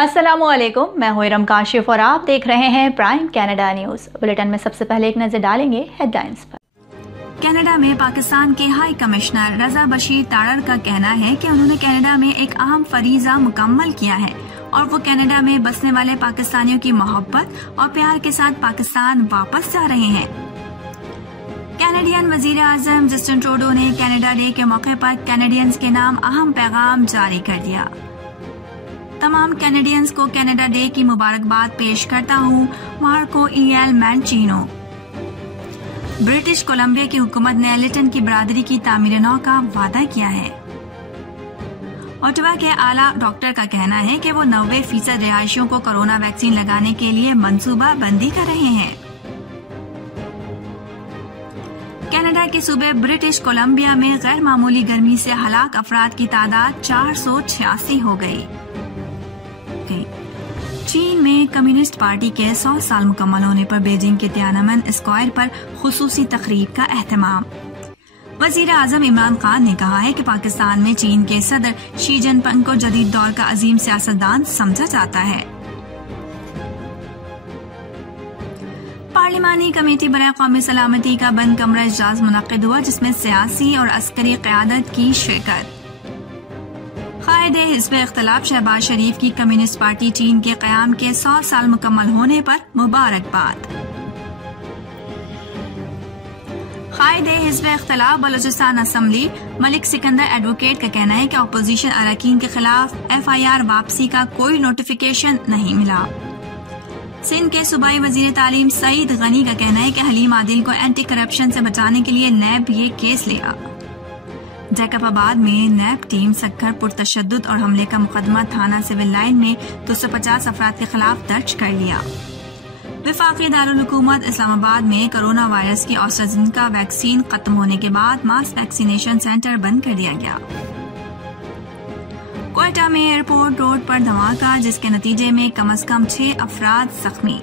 अस्सलामुअलैकुम, मैं हूं इरम काशिफ और आप देख रहे हैं प्राइम कनाडा न्यूज़। बुलेटिन में सबसे पहले एक नजर डालेंगे हेडलाइंस पर। कनाडा में पाकिस्तान के हाई कमिश्नर रजा बशीर तारड़ का कहना है कि उन्होंने कनाडा में एक अहम फरीजा मुकम्मल किया है और वो कनाडा में बसने वाले पाकिस्तानियों की मोहब्बत और प्यार के साथ पाकिस्तान वापस जा रहे हैं। कैनेडियन वजीर आजम जस्टिन ट्रूडो ने कनाडा डे के मौके पर कैनेडियंस के नाम अहम पैगाम जारी कर दिया। तमाम कैनेडियंस को कनाडा डे की मुबारकबाद पेश करता हूँ, मार्को ईएल मैनचिनो। ब्रिटिश कोलंबिया की हुकूमत ने लिटन की बरादरी की तामीर नौ का वादा किया है। ओटावा के आला डॉक्टर का कहना है कि वो 90% रिहायशियों को कोरोना वैक्सीन लगाने के लिए मंसूबा बंदी कर रहे हैं। कनाडा के सूबे ब्रिटिश कोलंबिया में गैर मामूली गर्मी से हलाक अफराद की तादाद 486 हो गई। चीन में कम्युनिस्ट पार्टी के 100 साल मुकम्मल होने पर बीजिंग के तियानमन स्क्वायर पर खुसूसी तकरीब का एहतमाम। वजीर आजम इमरान खान ने कहा है कि पाकिस्तान में चीन के सदर शी जिनपिंग को जदीद दौर का अजीम सियासतदान समझा जाता है। पार्लिमानी कमेटी बराए कौमी सलामती का बंद कमरा इजलास मुनक्किद हुआ, जिसमें सियासी और अस्करी क़यादत की शिरकत। कायदे हिज़्ब इख्तिलाफ शहबाज शरीफ की कम्युनिस्ट पार्टी चीन के क़याम के 100 साल मुकम्मल होने पर मुबारकबाद। कायदे हिज़्ब इख्तिलाफ बलूचिस्तान असम्बली मलिक सिकंदर एडवोकेट का कहना है कि अपोजिशन अरकान के खिलाफ FIR वापसी का कोई नोटिफिकेशन नहीं मिला। सिंध के सूबाई वजीर तालीम सईद गनी का कहना है कि हलीम आदिल को एंटी करप्शन से बचाने के लिए नैब ये केस लिया। जैकबाबाद में नैब टीम सक्खर पुरतशद्दुद और हमले का मुकदमा थाना सिविल लाइन में 250 अफराद के खिलाफ दर्ज कर लिया। वफाकी दारुल हुकूमत इस्लामाबाद में कोरोना वायरस की ऑस्ट्राजेनेका वैक्सीन खत्म होने के बाद मास वैक्सीनेशन सेंटर बंद कर दिया गया। कोयटा में एयरपोर्ट रोड पर धमाका, जिसके नतीजे में कम से कम 6 अफराद जख्मी।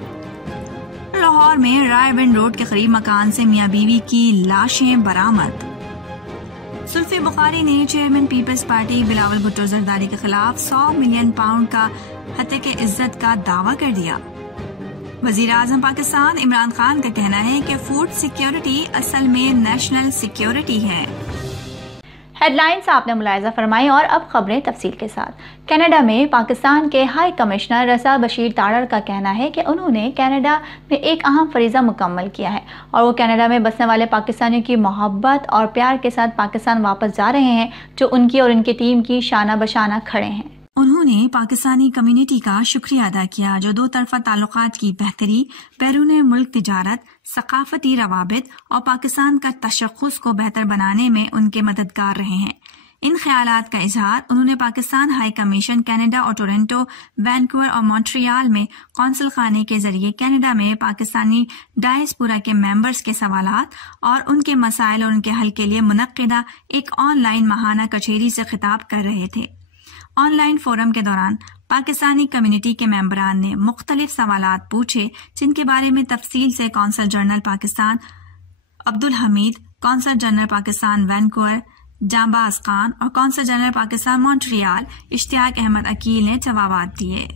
लाहौर में रायविंड रोड के करीब मकान से मियां बीवी की लाशें बरामद। सुल्फी बुखारी ने chairman peoples party Bilawal Bhutto Zardari के खिलाफ 100 मिलियन पाउंड का हत्या इज्जत का दावा कर दिया। वजीर आजम पाकिस्तान इमरान खान का कहना है कि फूड सिक्योरिटी असल में नेशनल सिक्योरिटी है। हेडलाइंस आपने मुलायजा फरमाई और अब खबरें तफसील के साथ। कनाडा में पाकिस्तान के हाई कमिश्नर रजा बशीर तारड़ का कहना है कि उन्होंने कनाडा में एक अहम फरीजा मुकम्मल किया है और वो कनाडा में बसने वाले पाकिस्तानियों की मोहब्बत और प्यार के साथ पाकिस्तान वापस जा रहे हैं, जो उनकी और उनकी टीम की शाना बशाना खड़े हैं। उन्होंने पाकिस्तानी कम्युनिटी का शुक्रिया अदा किया, जो 2 तरफा ताल्लुकात की बेहतरी, बैरून मुल्क तिजारत, सकाफती रवाबित और पाकिस्तान का तशख़्ख़ुस को बेहतर बनाने में उनके मददगार रहे हैं। इन ख्यालात का इजहार उन्होंने पाकिस्तान हाई कमीशन कनाडा और टोरंटो, वैनकूवर और मॉन्ट्रियल में कौंसल खाने के जरिए कनाडा में पाकिस्तानी डायस्पोरा के मेंबर्स के सवालात और उनके मसाइल और उनके हल के लिए मुनक्किदा एक ऑनलाइन माहाना कचहरी से खिताब कर रहे थे। ऑनलाइन फोरम के दौरान पाकिस्तानी कम्युनिटी के मेंबरान ने मुख्तलिफ सवालात पूछे, जिनके बारे में तफसील से consul general Pakistan Abdul Hamid, consul general Pakistan Vancouver Janbaz Khan और consul general Pakistan Montreal Ishtiaq Ahmed Akeel ने जवाब दिए।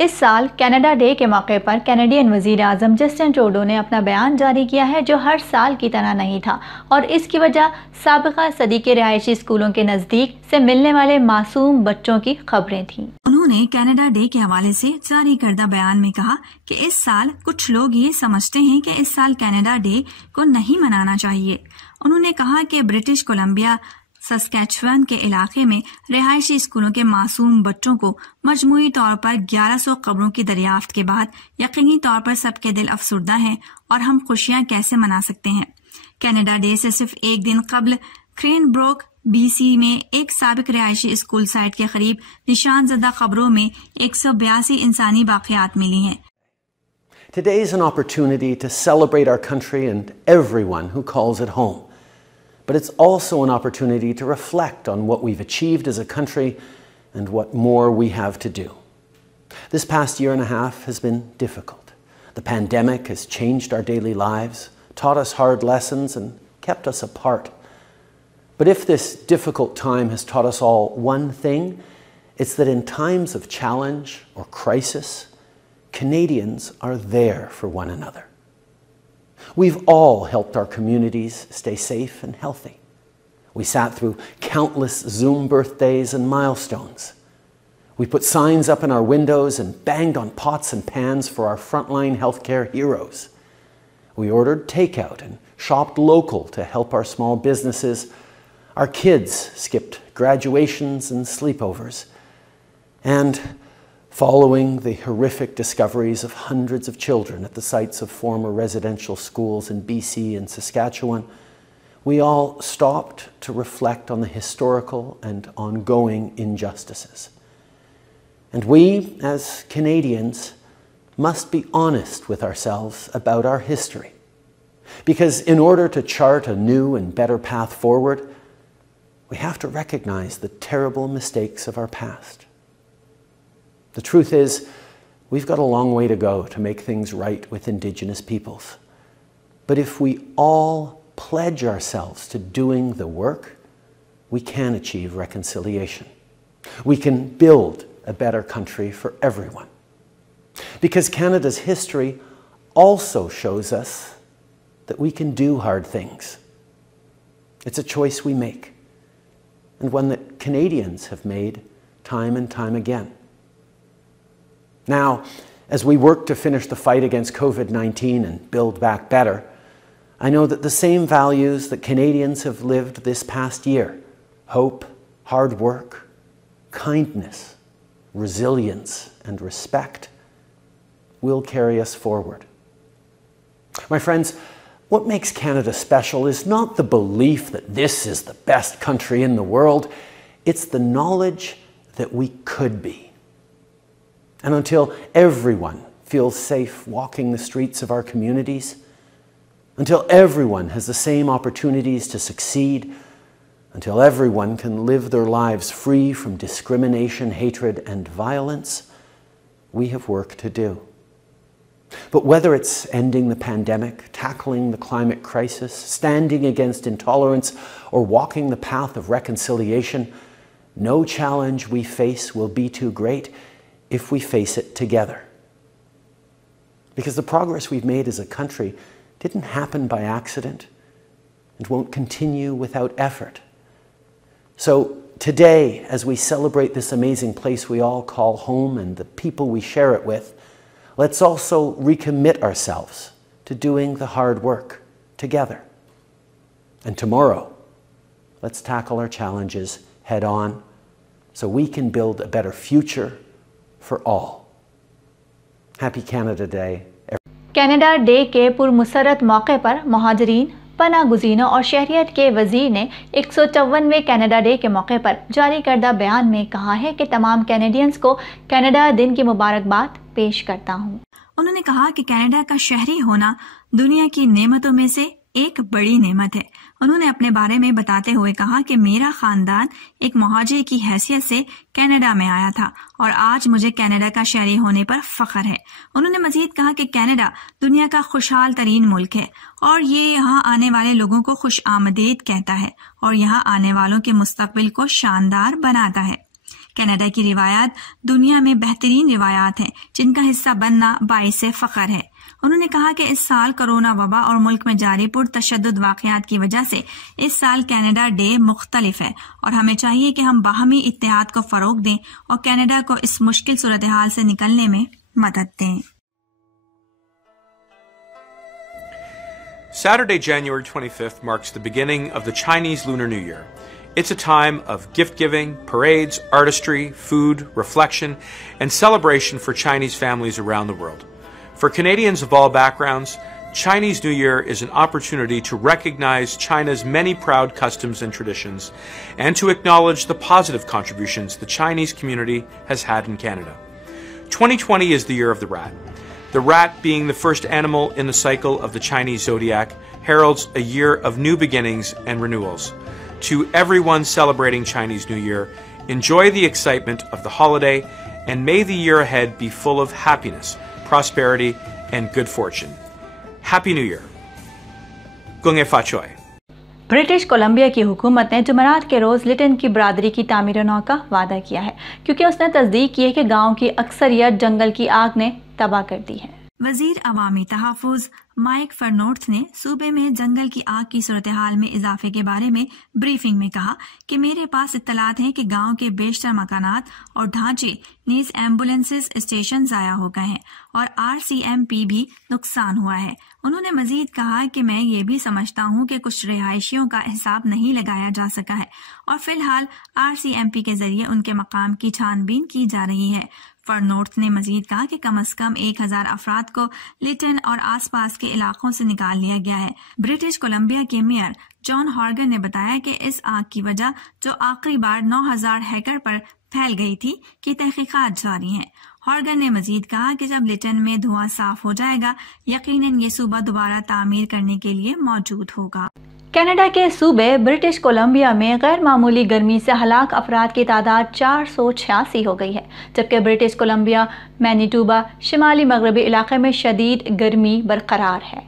इस साल कनाडा डे के मौके पर कैनेडियन वजीर आजम जस्टिन ट्रूडो ने अपना बयान जारी किया है, जो हर साल की तरह नहीं था और इसकी वजह साबिका सदी के रिहायशी स्कूलों के नजदीक से मिलने वाले मासूम बच्चों की खबरें थीं। उन्होंने कनाडा डे के हवाले से जारी करदा बयान में कहा कि इस साल कुछ लोग ये समझते हैं कि इस साल कनाडा डे को नहीं मनाना चाहिए। उन्होंने कहा कि ब्रिटिश कोलंबिया सस्कैचुअन के इलाके में रिहायशी स्कूलों के मासूम बच्चों को मजमूई तौर पर 1100 कब्रों की दरियाफ्त के बाद यकीनी तौर पर सबके दिल अफसुर्दा हैं और हम खुशियां कैसे मना सकते हैं। कनाडा डे से सिर्फ एक दिन कबल क्रेनब्रोक BC में एक साबिक रिहायशी स्कूल साइट के करीब निशानजदा कब्रों में 182 इंसानी बाक़ियात मिली हैं। Today is an opportunity to celebrate our country and everyone who calls it home. But it's also an opportunity to reflect on what we've achieved as a country and what more we have to do. This past year and a half has been difficult. The pandemic has changed our daily lives, taught us hard lessons and kept us apart. But if this difficult time has taught us all one thing, It's that in times of challenge or crisis, Canadians are there for one another. We've all helped our communities stay safe and healthy. We sat through countless Zoom birthdays and milestones. We put signs up in our windows and banged on pots and pans for our frontline healthcare heroes. We ordered takeout and shopped local to help our small businesses. Our kids skipped graduations and sleepovers. And following the horrific discoveries of hundreds of children at the sites of former residential schools in BC and Saskatchewan, we all stopped to reflect on the historical and ongoing injustices. And we, as Canadians, must be honest with ourselves about our history. Because in order to chart a new and better path forward, we have to recognize the terrible mistakes of our past. The truth is, we've got a long way to go to make things right with Indigenous peoples. But if we all pledge ourselves to doing the work, we can achieve reconciliation. We can build a better country for everyone. Because Canada's history also shows us that we can do hard things. It's a choice we make, and one that Canadians have made time and time again. Now, as we work to finish the fight against COVID-19 and build back better, I know that the same values that Canadians have lived this past year, hope, hard work, kindness, resilience, and respect, will carry us forward. My friends, what makes Canada special is not the belief that this is the best country in the world, it's the knowledge that we could be. And until everyone feels safe walking the streets of our communities, until everyone has the same opportunities to succeed, until everyone can live their lives free from discrimination, hatred, and violence, we have work to do. But whether it's ending the pandemic, tackling the climate crisis, standing against intolerance, or walking the path of reconciliation, no challenge we face will be too great if we face it together. Because the progress we've made as a country didn't happen by accident and won't continue without effort. So today, as we celebrate this amazing place we all call home and the people we share it with, let's also recommit ourselves to doing the hard work together. And tomorrow, let's tackle our challenges head on so we can build a better future for all. Happy Canada Day. Canada day के पुरमसरत मौके पर महाजरीन, पनाह गुज़ीनों और शहरियत के वज़ीर ने 154वें Canada day के मौके पर जारी करदा बयान में कहा है कि तमाम कैनेडियंस को कनाडा दिन की मुबारकबाद पेश करता हूँ। उन्होंने कहा कि कनाडा का शहरी होना दुनिया की नेमतों में से एक बड़ी नेमत है। उन्होंने अपने बारे में बताते हुए कहा कि मेरा खानदान एक मुहाजिर की हैसियत से कनाडा में आया था और आज मुझे कनाडा का शहरी होने पर फख्र है। उन्होंने मजीद कहा कि कनाडा दुनिया का खुशहाल तरीन मुल्क है और ये यहाँ आने वाले लोगों को खुश आमदीद कहता है और यहाँ आने वालों के मुस्तकबिल को शानदार बनाता है। कनाडा की रिवायात दुनिया में बेहतरीन रिवायात हैं जिनका हिस्सा बनना बाइसे फख्र है। उन्होंने कहा कि इस साल कोरोना वबा और मुल्क में जारी पुरतशद्दुद वाक़यात की वजह से इस साल कनाडा डे मुख्तलिफ है और हमें चाहिए कि हम बाहमी इत्तेहाद को फरोग दें और कनाडा को इस मुश्किल सूरत हाल से निकलने में मदद दें। Saturday, January 25th marks the beginning of the Chinese Lunar New Year. It's a time of gift-giving, parades, artistry, food, reflection, and celebration for Chinese families around the world. For Canadians of all backgrounds, Chinese New Year is an opportunity to recognize China's many proud customs and traditions and to acknowledge the positive contributions the Chinese community has had in Canada. 2020 is the year of the rat. The rat, being the first animal in the cycle of the Chinese zodiac, heralds a year of new beginnings and renewals. To everyone celebrating Chinese New Year, enjoy the excitement of the holiday and may the year ahead be full of happiness, prosperity, and good fortune. Happy New Year. Gung e fa choy. British Columbia की हुकूमत ने जुमेरात के रोज़ लिटन की बरादरी की तामीर नौ का वादा किया है, क्योंकि उसने तस्दीक की है कि गाँव की अक्सरियत जंगल की आग ने तबाह कर दी है। वजीर अवामी तहफ़्फ़ुज़ माइक फरनोर्थ ने सूबे में जंगल की आग की सूरत हाल में इजाफे के बारे में ब्रीफिंग में कहा कि मेरे पास इत्तलात हैं कि गांव के बेशतर मकानात और ढांचे नीज एम्बुलेंसेस स्टेशन ज़ाया हो गए हैं और RCMP भी नुकसान हुआ है। उन्होंने मजीद कहा कि मैं ये भी समझता हूँ कि कुछ रिहायशियों का हिसाब नहीं लगाया जा सका है और फिलहाल RCMP के जरिए उनके मकाम की छानबीन की जा रही है। फरनोर्थ ने मजीद कहा कि कम से कम 1000 अफराद को लिटन और आसपास के इलाकों से निकाल लिया गया है। ब्रिटिश कोलंबिया के मेयर जॉन हॉर्गन ने बताया कि इस आग की वजह, जो आखिरी बार 9000 हेक्टेयर पर फैल गई थी, की तहकीकात जारी हैं। हॉर्गन ने मजीद कहा कि जब लिटन में धुआं साफ हो जाएगा, यकीनन ये सूबा दोबारा तामीर करने के लिए मौजूद होगा। कनाडा के सूबे ब्रिटिश कोलंबिया में गैर मामूली गर्मी से हलाक अफराद की तादाद 486 हो गई है, जबकि ब्रिटिश कोलंबिया, मैनीटोबा, शिमाली मगरबी इलाके में शदीद गर्मी बरकरार है।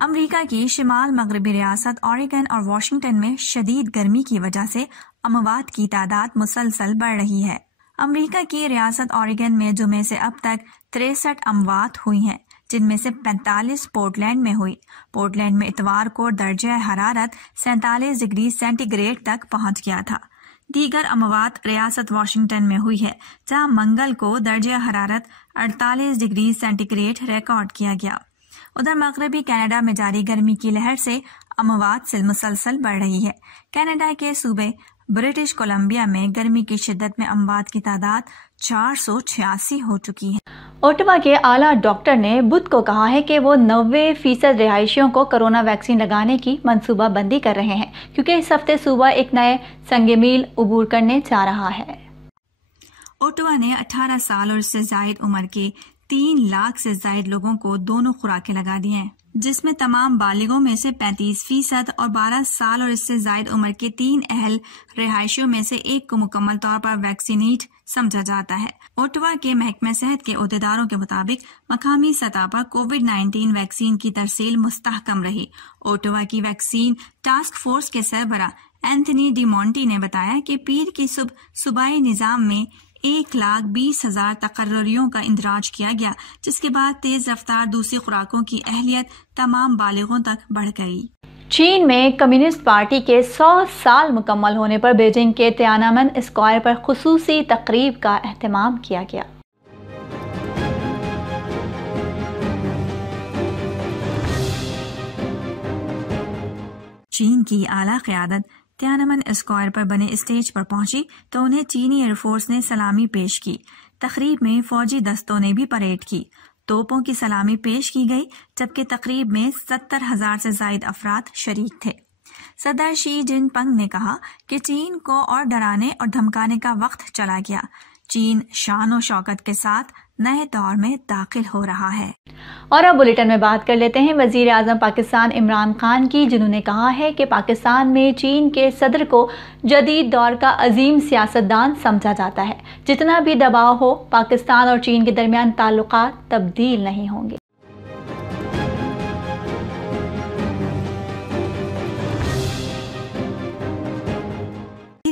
अमेरिका की शिमाल मगरबी रियासत ऑरेगन और वाशिंगटन में शदीद गर्मी की वजह से अमवात की तादाद मुसलसल बढ़ रही है। अमेरिका की रियासत ऑरेगन में जुमे से अब तक 63 अमवात हुई हैं, जिनमें से 45 पोर्टलैंड में हुई। पोर्टलैंड में इतवार को दर्जा हरारत 47 डिग्री सेंटीग्रेड तक पहुंच गया था। दीगर अमवात रियासत वाशिंगटन में हुई है, जहां मंगल को दर्जा हरारत 48 डिग्री सेंटीग्रेड रिकॉर्ड किया गया। उधर मगरबी कनाडा में जारी गर्मी की लहर से अमवात मुसलसल बढ़ रही है। कनाडा के सूबे ब्रिटिश कोलंबिया में गर्मी की शिद्दत में अमवात की तादाद 486 हो चुकी है। ओटावा के आला डॉक्टर ने बुध को कहा है कि वो 90% रिहायशियों को कोरोना वैक्सीन लगाने की मंसूबा बंदी कर रहे हैं, क्योंकि इस हफ्ते सूबा एक नए संग मील उबूर करने जा रहा है। ओटावा ने 18 साल और इससे जायद उम्र के 3 लाख से जायद लोगों को दोनों खुराकें लगा दी हैं, जिसमें तमाम बालिगों में से 35% और 12 साल और इससे जायद उम्र के 3 अहल रिहायशियों में से 1 को मुकम्मल तौर पर वैक्सीनेट समझा जाता है। ओटावा के महकमे सेहत के ओहदेदारों के मुताबिक मकामी सतह पर कोविड-19 वैक्सीन की तरसील मुस्तहकम रही। ओटावा की वैक्सीन टास्क फोर्स के सरबरा एंथनी डी मोंटी ने बताया कि पीर की सूबाई निजाम में 1,20,000 तकर्रियों का इंदराज किया गया, जिसके बाद तेज रफ्तार दूसरी खुराकों की अहलियत तमाम बालिगों तक बढ़ गई। चीन में कम्युनिस्ट पार्टी के 100 साल मुकम्मल होने पर बीजिंग के तियाननमेन स्क्वायर पर खुसूसी तकरीब का एहतमाम किया गया। चीन की आला क़यादत तियाननमेन स्क्वायर पर बने स्टेज पर पहुंची तो उन्हें चीनी एयरफोर्स ने सलामी पेश की। तकरीब में फौजी दस्तों ने भी परेड की। तोपों की सलामी पेश की गई, जबकि तकरीब में 70,000 से जायद अफराद शरीक थे। सदर शी जिनपिंग ने कहा कि चीन को और डराने और धमकाने का वक्त चला गया। चीन शान और शौकत के साथ नए दौर में दाखिल हो रहा है। और अब बुलेटिन में बात कर लेते हैं वजीर आजम पाकिस्तान इमरान खान की, जिन्होंने कहा है कि पाकिस्तान में चीन के सदर को जदीद दौर का अजीम सियासतदान समझा जाता है। जितना भी दबाव हो, पाकिस्तान और चीन के दरमियान ताल्लुकात तब्दील नहीं होंगे।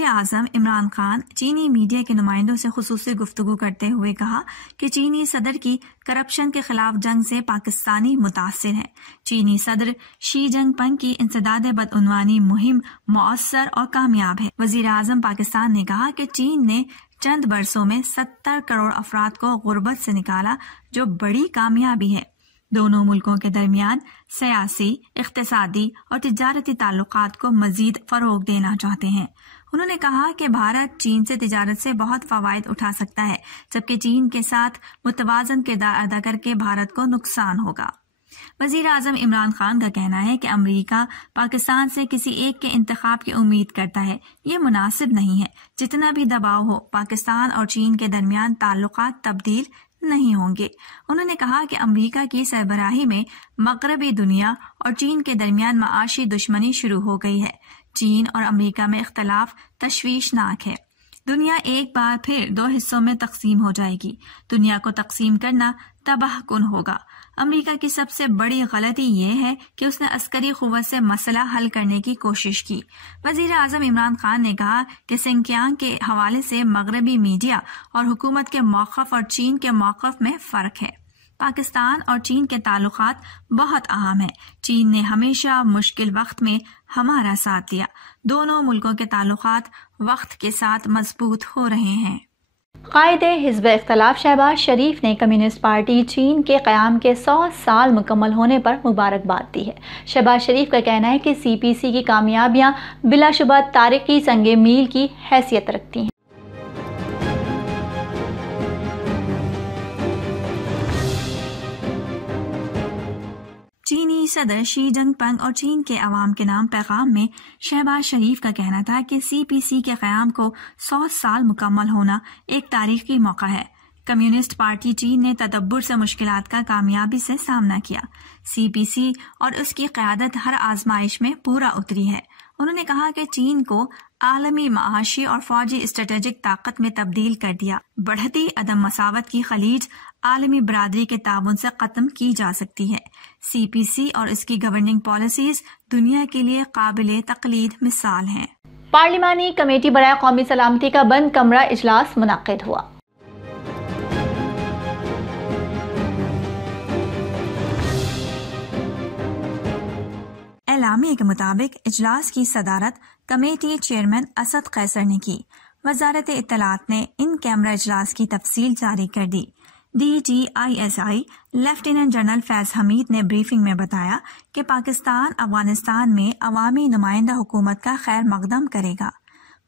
आजम इमरान खान चीनी मीडिया के नुमाइंदों से खुसूसी गुफ्तगू करते हुए कहा कि चीनी सदर की करप्शन के खिलाफ जंग से पाकिस्तानी मुतासिर है। चीनी सदर शी जिनपिंग की इंसदाद बदउनवानी मुहिम मौसर और कामयाब है। वजीर आजम पाकिस्तान ने कहा कि चीन ने चंद बरसों में 70 करोड़ अफराद को गुर्बत से निकाला, जो बड़ी कामयाबी है। दोनों मुल्कों के दरमियान सियासी, इख्तिसादी और तिजारती ताल्लुकात को मजीद फरोग देना चाहते हैं। उन्होंने कहा कि भारत चीन से तिजारत से बहुत फवायद उठा सकता है, जबकि चीन के साथ मुतवाजन किरदार अदा करके भारत को नुकसान होगा। वजीर आजम इमरान खान का कहना है कि अमेरिका पाकिस्तान से किसी एक के इंतखाब की उम्मीद करता है। ये मुनासिब नहीं है। जितना भी दबाव हो, पाकिस्तान और चीन के दरमियान ताल्लुकात तब्दील नहीं होंगे। उन्होंने कहा कि अमेरिका की सरबराही में मगरबी दुनिया और चीन के दरमियान माशी दुश्मनी शुरू हो गई है। चीन और अमेरिका में इख्तलाफ तशवीशनाक है। दुनिया एक बार फिर 2 हिस्सों में तकसीम हो जाएगी। दुनिया को तकसीम करना तबाहकुन होगा। अमेरिका की सबसे बड़ी गलती ये है कि उसने अस्करी क़ुव्वत से मसला हल करने की कोशिश की। वज़ीर आज़म इमरान खान ने कहा कि सिंकियांग के हवाले से मगरबी मीडिया और हुकूमत के मौक़िफ़ और चीन के मौक़िफ़ में फ़र्क है। पाकिस्तान और चीन के ताल्लुकात बहुत अहम है। चीन ने हमेशा मुश्किल वक्त में हमारा साथ दिया। दोनों मुल्कों के ताल्लुकात वक्त के साथ मजबूत हो रहे हैं। कायदे हिज़्ब इख्तिलाफ शहबाज शरीफ ने कम्युनिस्ट पार्टी चीन के क़याम के 100 साल मुकम्मल होने पर मुबारकबाद दी है। शहबाज शरीफ का कहना है कि CPC की कामयाबियां बिलाशुबा तारीख़ी संगे मील की हैसियत रखती हैं। चीनी सदर शी जिनपिंग और चीन के अवाम के नाम पैगाम में शहबाज शरीफ का कहना था कि CPC के क़याम को 100 साल मुकम्मल होना एक तारीखी मौका है। कम्युनिस्ट पार्टी चीन ने तदब्बुर से मुश्किलात का कामयाबी से सामना किया। CPC और उसकी क़यादत हर आजमाइश में पूरा उतरी है। उन्होंने कहा कि चीन को आलमी माशी और फौजी स्ट्रेटेजिक ताकत में तब्दील कर दिया। बढ़ती अदम मसावत की खलीज आलमी बरादरी के ताउन से खत्म की जा सकती है। CPC और इसकी गवर्निंग पॉलिसीज दुनिया के लिए काबिले तकलीद मिसाल हैं। पार्लिमानी कमेटी बराए कौमी सलामती का बंद कमरा इजलास मुनक्किद हुआ। एलामिया के मुताबिक इजलास की सदारत कमेटी चेयरमैन असद कैसर ने की। वजारत इत्तलात ने इन कैमरा इजलास की तफसील जारी कर दी। DGISI lieutenant general Faiz Hamid ने ब्रीफिंग में बताया कि पाकिस्तान अफगानिस्तान में अवामी नुमाइंदा हुकूमत का खैर मकदम करेगा।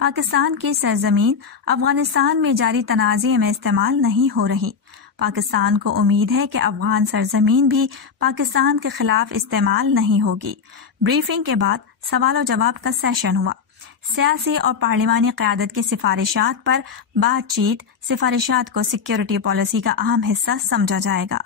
पाकिस्तान की सरजमीन अफगानिस्तान में जारी तनाज़े में इस्तेमाल नहीं हो रही। पाकिस्तान को उम्मीद है कि अफगान सरजमीन भी पाकिस्तान के खिलाफ इस्तेमाल नहीं होगी। ब्रीफिंग के बाद सवाल जवाब का सेशन हुआ। सियासी और पार्लिमानी क़यादत की सिफारिशात पर बातचीत सिफारिशात को सिक्योरिटी पॉलिसी का अहम हिस्सा समझा जाएगा।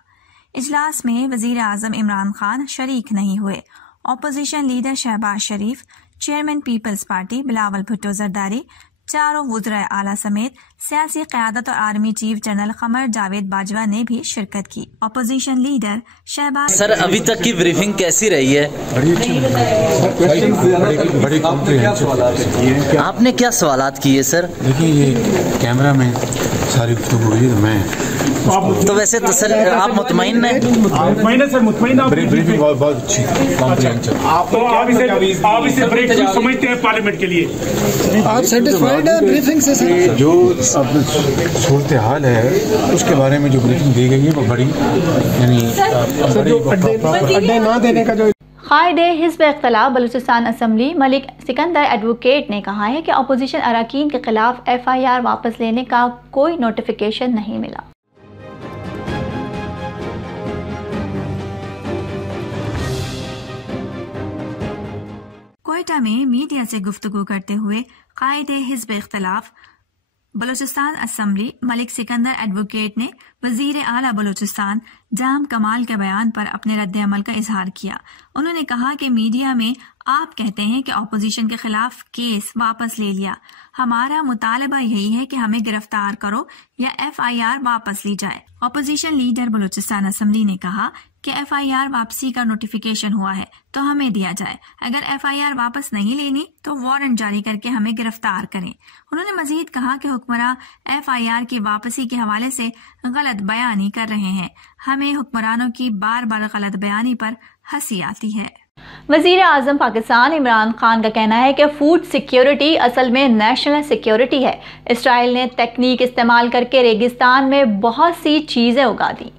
इजलास में वज़ीर आज़म इमरान खान शरीक नहीं हुए। Opposition leader Shahbaz Sharif, chairman peoples party Bilawal Bhutto Zardari, चारों वुज़राए आला समेत सियासी क़यादत और army chief general Qamar Javed Bajwa ने भी शिरकत की। अपोजिशन लीडर शहबाज सर, अभी तक की ब्रीफिंग कैसी रही है? आपने क्या सवालात किए सर? देखिए, ये कैमरा में सारी गुफ्तगू हुई है। मैं तो वैसे तो सर आप मुतमईन हैं? ब्रीफिंग बहुत अच्छी आप इसे ब्रेक समझते हैं पार्लियामेंट के लिए? आप सेटिस्फाइड हैं ब्रीफिंग से सर? जो सूरत हाल है उसके बारे में जो ब्रीफिंग दी गई है वो बड़ी, यानी अड्डे ना देने का जो कायदे हिज़्ब इख्तिलाफ बलूचिस्तान असम्बली मलिक सिकंदर एडवोकेट ने कहा है कि अपोजिशन अरकान के खिलाफ FIR वापस लेने का कोई नोटिफिकेशन नहीं मिला। कोयटा में मीडिया से गुफ्तगू करते हुए कायदे हिज़्ब इख्तिलाफ बलूचिस्तान असम्बली मलिक सिकंदर एडवोकेट ने वजीर आला बलूचिस्तान जाम कमाल के बयान पर अपने रद्द-ए-अमल का इजहार किया। उन्होंने कहा कि मीडिया में आप कहते हैं कि अपोजिशन के खिलाफ केस वापस ले लिया। हमारा मुतालबा यही है कि हमें गिरफ्तार करो या FIR वापस ली जाए। अपोजिशन लीडर बलूचिस्तान असम्बली ने कहा कि FIR वापसी का नोटिफिकेशन हुआ है तो हमें दिया जाए। अगर FIR वापस नहीं लेनी तो वारंट जारी करके हमें गिरफ्तार करें। उन्होंने मजीद कहा कि हुक्मरान FIR की वापसी के हवाले से गलत बयानी कर रहे हैं। हमें हुक्मरानों की बार बार गलत बयानी पर हंसी आती है। वज़ीर आज़म पाकिस्तान इमरान खान का कहना है कि फूड सिक्योरिटी असल में नेशनल सिक्योरिटी है। इसराइल ने तकनीक इस्तेमाल करके रेगिस्तान में बहुत सी चीज़ें उगा दी।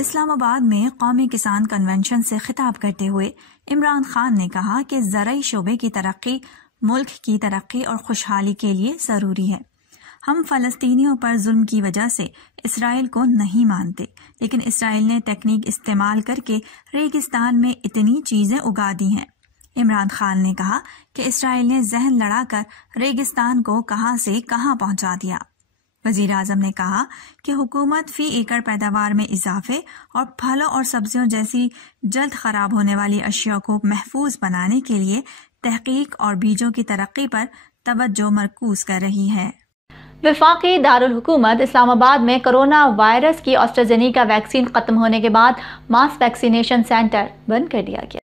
इस्लामाबाद में कौमी किसान कन्वेंशन से खिताब करते हुए इमरान खान ने कहा कि ज़राई शोबे की तरक्की मुल्क की तरक्की और खुशहाली के लिए ज़रूरी है। हम फ़लस्तीनियों पर जुल्म की वजह से इसराइल को नहीं मानते, लेकिन इसराइल ने तकनीक इस्तेमाल करके रेगिस्तान में इतनी चीज़ें उगा दी हैं। इमरान खान ने कहा कि इसराइल ने जहन लड़ाकर रेगिस्तान को कहां से कहां पहुंचा दिया। वजीर आजम ने कहा कि हुकूमत फी एकड़ पैदावार में इजाफे और फलों और सब्जियों जैसी जल्द खराब होने वाली अशिया को महफूज बनाने के लिए तहकीक और बीजों की तरक्की पर तवज्जो मरकूज कर रही है। वफाकी दारुल हुकूमत इस्लामाबाद में कोरोना वायरस की एस्ट्राजेनेका वैक्सीन खत्म होने के बाद मास वैक्सीनेशन सेंटर बंद कर दिया गया।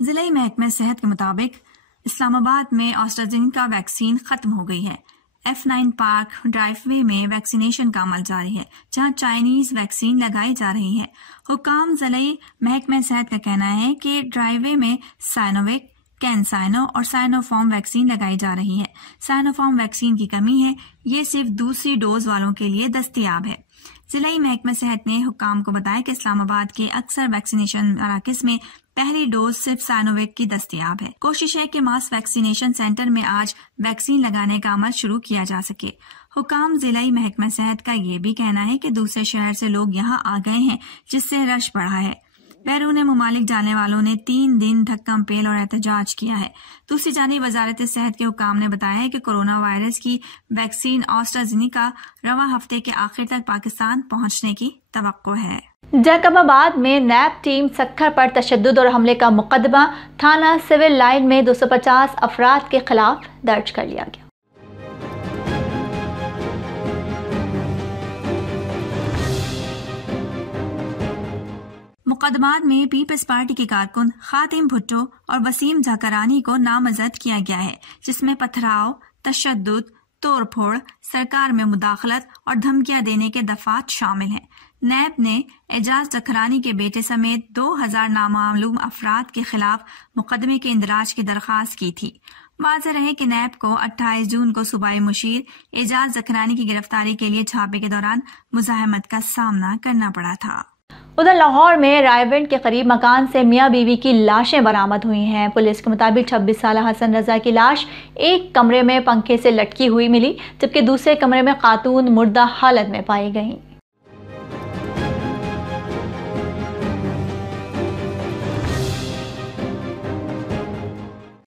जिला महकमा सेहत के मुताबिक इस्लामाबाद में एस्ट्राजेनेका वैक्सीन खत्म हो गई है। F9 पार्क ड्राइववे में वैक्सीनेशन का अमल जारी है, जहां चाइनीज वैक्सीन लगाई जा रही है। हुकाम जिले महकमा सेहत का कहना है कि ड्राइववे में साइनोवेक, कैनसाइनो और साइनोफॉर्म वैक्सीन लगाई जा रही है। साइनोफॉर्म वैक्सीन की कमी है, ये सिर्फ दूसरी डोज वालों के लिए दस्तयाब है। जिला महकमा सेहत ने हुकाम को बताया कि इस्लामाबाद के अक्सर वैक्सीनेशन मराकज में पहली डोज सिर्फ साइनोवेक की दस्तयाब है। कोशिश है कि मास वैक्सीनेशन सेंटर में आज वैक्सीन लगाने का अमल शुरू किया जा सके। हुकाम जिला महकमा सेहत का ये भी कहना है कि दूसरे शहर से लोग यहाँ आ गए हैं, जिससे रश बढ़ा है। बैरून मुमालिक जाने वालों ने 3 दिन धक्कम पेल और एहतजाज किया है। दूसरी जानिब वजारत सेहत के हुकाम ने बताया है कि कोरोना वायरस की वैक्सीन एस्ट्राजेनेका रवा हफ्ते के आखिर तक पाकिस्तान पहुंचने की तवक्को है। जैकबाबाद में नैब टीम सक्खर पर तशद्दुद और हमले का मुकदमा थाना सिविल लाइन में 250 अफराद के खिलाफ दर्ज कर लिया गया। मुकदमात में पीपल्स पार्टी के कारकुन खातिम भुट्टो और वसीम जाकरानी को नामजद किया गया है, जिसमें पथराव, तशद्दुद, तोड़फोड़, सरकार में मुदाखलत और धमकियां देने के दफात शामिल हैं। नैब ने एजाज जखरानी के बेटे समेत 2000 नामालूम अफराद के खिलाफ मुकदमे के इंदराज की दरखास्त की थी। वाज़ेह रहे कि नैब को 28 जून को सूबाई मुशीर एजाज जखरानी की गिरफ्तारी के लिए छापे के दौरान मुज़ाहमत का सामना करना पड़ा था। उधर लाहौर में रायविंड के करीब मकान से मियाँ बीवी की लाशें बरामद हुई हैं। पुलिस के मुताबिक 26 साल हसन रजा की लाश एक कमरे में पंखे से लटकी हुई मिली, जबकि दूसरे कमरे में खातून मुर्दा हालत में पाई गईं।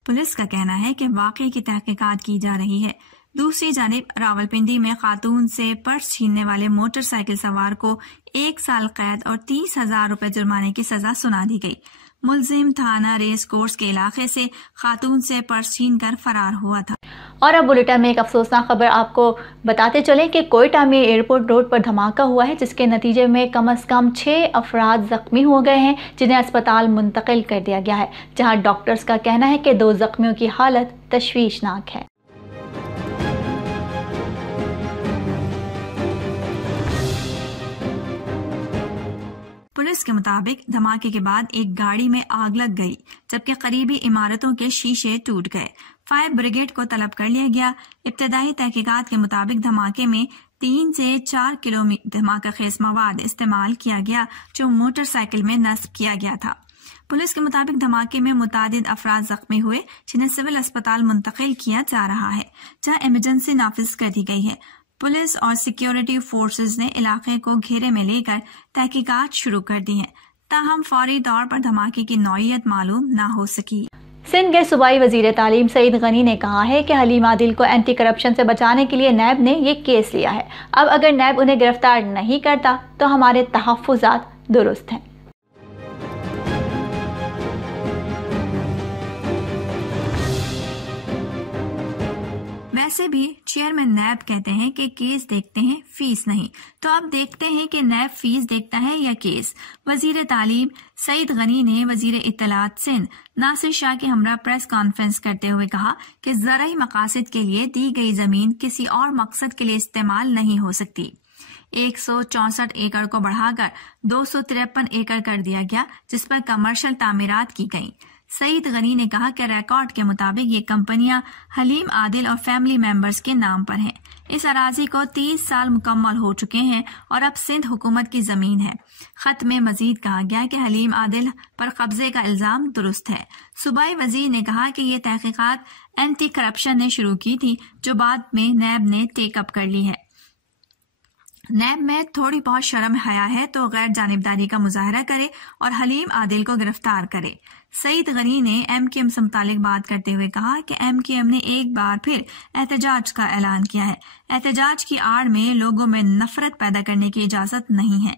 पुलिस का कहना है कि वाकये की तहकीकात की जा रही है। दूसरी जानिब रावलपिंडी में खातून से पर्स छीनने वाले मोटरसाइकिल सवार को 1 साल कैद और 30,000 रुपए जुर्माने की सजा सुना दी गई। मुलजिम थाना रेस कोर्स के इलाके से खातून से पर्स छीन कर फरार हुआ था। और अब बुलेटिन में एक अफसोसनाक खबर आपको बताते चलें कि कोयटा में एयरपोर्ट रोड पर धमाका हुआ है, जिसके नतीजे में कम से कम 6 अफराद जख्मी हो गए हैं, जिन्हें अस्पताल मुंतकिल कर दिया गया है, जहां डॉक्टर्स का कहना है कि 2 जख्मियों की हालत तशवीशनाक है। पुलिस के मुताबिक धमाके के बाद एक गाड़ी में आग लग गई, जबकि करीबी इमारतों के शीशे टूट गए। फायर ब्रिगेड को तलब कर लिया गया। इब्तदाई तहकीकात के मुताबिक धमाके में 3 से 4 किलो धमाका खेज मवाद इस्तेमाल किया गया, जो मोटरसाइकिल में नस्ब किया गया था। पुलिस के मुताबिक धमाके में मुतादिद अफराद जख्मी हुए, जिन्हें सिविल अस्पताल मुंतकिल किया जा रहा है, जहां इमरजेंसी नाफिज कर दी गई है। पुलिस और सिक्योरिटी फोर्सेस ने इलाके को घेरे में लेकर तहकीकात शुरू कर दी है, ताहम फौरी तौर पर धमाके की नौइयत मालूम न हो सकी। सिंध के सूबाई वजीर तालीम सईद गनी ने कहा है कि हलीम आदिल को एंटी करप्शन से बचाने के लिए नैब ने ये केस लिया है। अब अगर नैब उन्हें गिरफ्तार नहीं करता तो हमारे तहफ्फुज़ात दुरुस्त हैं। वैसे भी चेयरमैन नैब कहते हैं कि केस देखते हैं, फीस नहीं। तो अब देखते हैं कि नैब फीस देखता है या केस। वजीर तालीम सईद गनी ने वजीर इत्तलात सिंध नासिर शाह के हमरा प्रेस कॉन्फ्रेंस करते हुए कहा कि ज़राई मकासद के लिए दी गई जमीन किसी और मकसद के लिए इस्तेमाल नहीं हो सकती। 164 एकड़ को बढ़ाकर 253 एकड़ कर दिया गया, जिस पर कमर्शियल तामीरात की गई। सईद गनी ने कहा कि रिकॉर्ड के मुताबिक ये कंपनियां हलीम आदिल और फैमिली मेंबर्स के नाम पर हैं। इस अराजी को 30 साल मुकम्मल हो चुके हैं और अब सिंध हुकूमत की जमीन है। खत में मजीद कहा गया कि हलीम आदिल पर कब्जे का इल्जाम दुरुस्त है। सूबाई वजीर ने कहा कि ये तहकीकात एंटी करप्शन ने शुरू की थी, जो बाद में नैब ने टेकअप कर ली है। नैब में थोड़ी बहुत शर्म हया है तो गैर जानिबदारी का मुजाहरा करे और हलीम आदिल को गिरफ्तार करे। सईद गनी ने MKM से मुतालिक बात करते हुए कहा कि MKM ने एक बार फिर एहतजाज का ऐलान किया है। एहतजाज की आड़ में लोगों में नफरत पैदा करने की इजाजत नहीं है।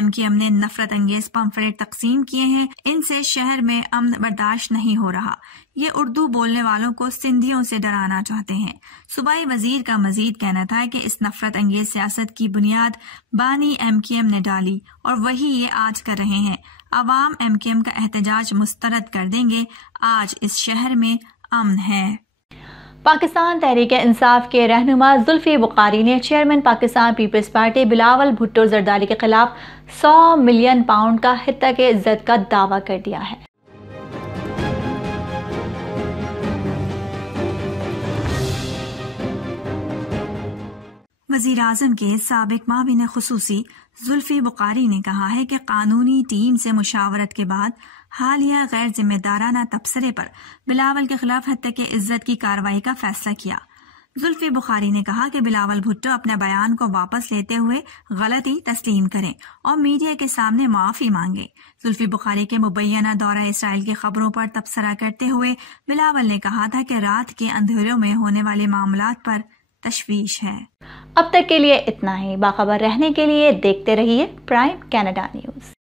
MKM ने नफरत अंगेज पंफलेट तकसीम किए हैं। इनसे शहर में अमन बर्दाश्त नहीं हो रहा। ये उर्दू बोलने वालों को सिंधियों से डराना चाहते हैं। सूबाई वजीर का मजीद कहना था कि इस नफरत अंगेज सियासत की बुनियाद बानी MKM ने डाली और वही ये आज कर रहे हैं। अवाम MKM का एहतजाज मुस्तरद कर देंगे। आज इस शहर में अमन है। पाकिस्तान तहरीक इंसाफ के रहनुमा जुल्फी बुखारी ने chairman Pakistan People's party Bilawal Bhutto Zardari के खिलाफ 100 मिलियन पाउंड का हित्ता के इज्जत का दावा कर दिया है। वज़ीर आज़म के साबिक माविन खुसूसी जुल्फी बुखारी ने कहा है कि कानूनी टीम से मुशावरत के बाद हालिया गैर जिम्मेदाराना तबसरे पर बिलावल के खिलाफ हत्या के इज्जत की कार्रवाई का फैसला किया। जुल्फी बुखारी ने कहा कि बिलावल भुट्टो अपने बयान को वापस लेते हुए गलती तस्लीम करें और मीडिया के सामने माफी मांगे। जुल्फी बुखारी के मुबैना दौरा इसराइल की खबरों पर तबसरा करते हुए बिलावल ने कहा था कि रात के अंधेरों में होने वाले मामलात पर तशवीश है। अब तक के लिए इतना ही। बाखबर रहने के लिए देखते रहिए प्राइम कनाडा न्यूज़।